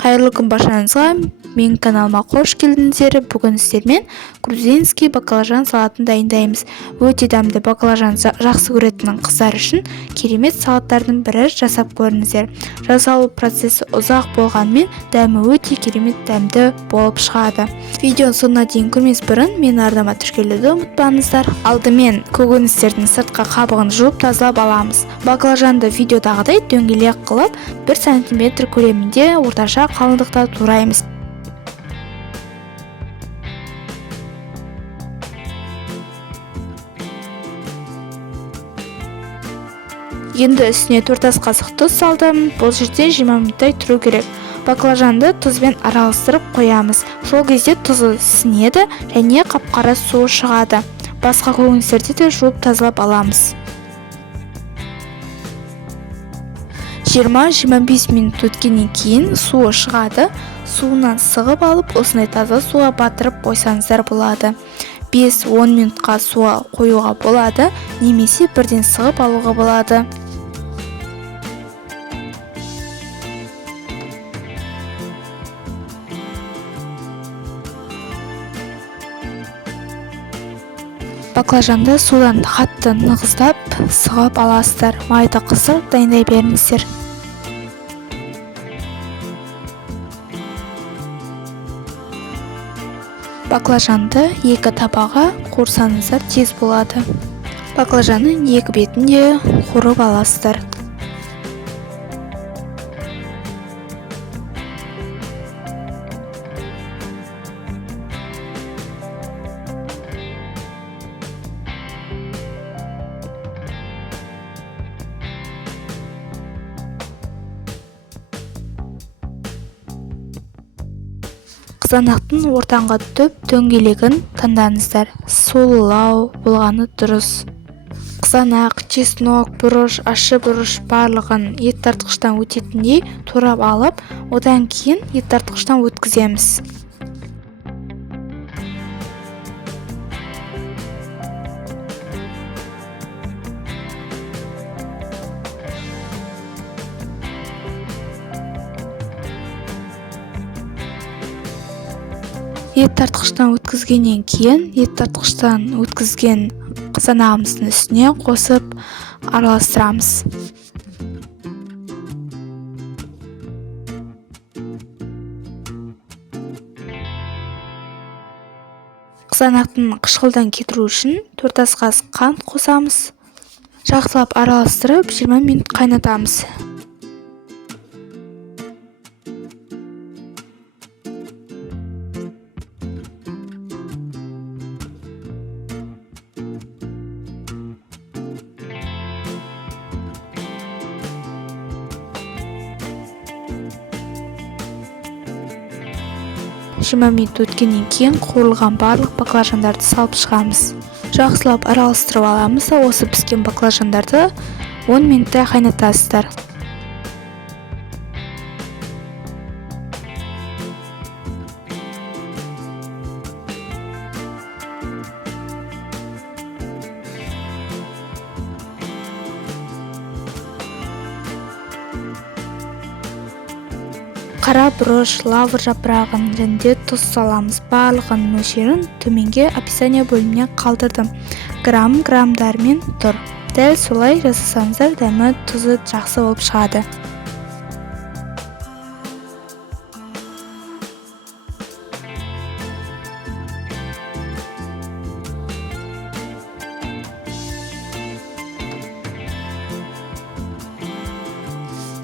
Қайырлы күн баршаңызға, менің каналыма қош келдіңіздер. Бүгін сіздермен грузинский баклажан салатын дайындаймыз. Өте дәмді баклажан жақсы көретін қыздар үшін керемет салаттардың бірі жасап көріңіздер. Жасалу процесі ұзақ болғанымен дәмі өте керемет дәмді болып шығады. Видеоны соңына дейін көрмес бұрын мені арнама тіркелуді ұмытпаңыздар. Алдымен көкөністердің сыртқы қабығын жуып тазалап аламыз. Баклажанды видеодағыдай дөңгелек қылып 1 см көлемінде орташа қалыңдықта тураймыз. Енді үстіне 4 ас қасық тұз салдым. Бұл жерде 20 минуттай тұру керек. Баклажанды тұзбен араластырып қоямыз. Сол кезде тұзы сіңеді және қап-қара суы шығады. Басқа көкөністерді де жуып тазалап аламыз. 20-25 минут өткеннен кейін суы шығады. Суынан сығып алып, осындай таза суға батырып қойсаңыздар болады. 5-10 минутқа суға қоюға болады, немесе бірден сығып алуға болады. Баклажанды судан қатты нығыздап сығып аласыздар. Майды қысып дайындай беріңіздер. Баклажанды 2 табаға қуырсаңыздар тез болады. Баклажанның 2 бетін де қуырып аласыздар. Қызанақтың ортаңғы түп дөңгелегін таңдаңыздар. Солылау болғаны дұрыс. Қызанақ, чеснок, бұрыш, ащы бұрыш барлығын ет тартқыштан өтетіндей турап алып, одан кейін ет тартқыштан өткіземіз. Ет тартқыштан өткізгеннен кейін, ет тартқыштан өткізген қызанағымыздың үстіне қосып араластырамыз. Қызанақтың қышқылдан кетіру үшін 4 ас қасық қант қосамыз. Жақсылап араластырып 20 минут қайнатамыз. Минут өткеннен кейін қуырылған барлық баклажандарды салып шығамыз. Жақсылап араластырып аламыз. Осы піскен баклажандарды 10 минуттай қайнатасыздар. Қара бұрыш, лавр жапырағын және тұз саламыз. Барлығын мөлшерін төменге описание бөліміне қалдырдым. Грамдармен тұр. Дәл солай жасасаңыздар дәмі тұзы жақсы болып шығады.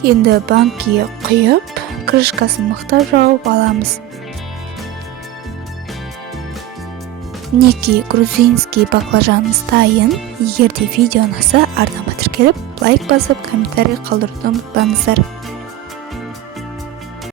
Енді банкіге құйып, крышкасын мықтап жауып аламыз. Мінекей грузинский баклажанымыз дайын. Егер де видео ұнаса, арнама тіркеліп, лайк басып, комментарий қалдыруды ұмытпаңыздар.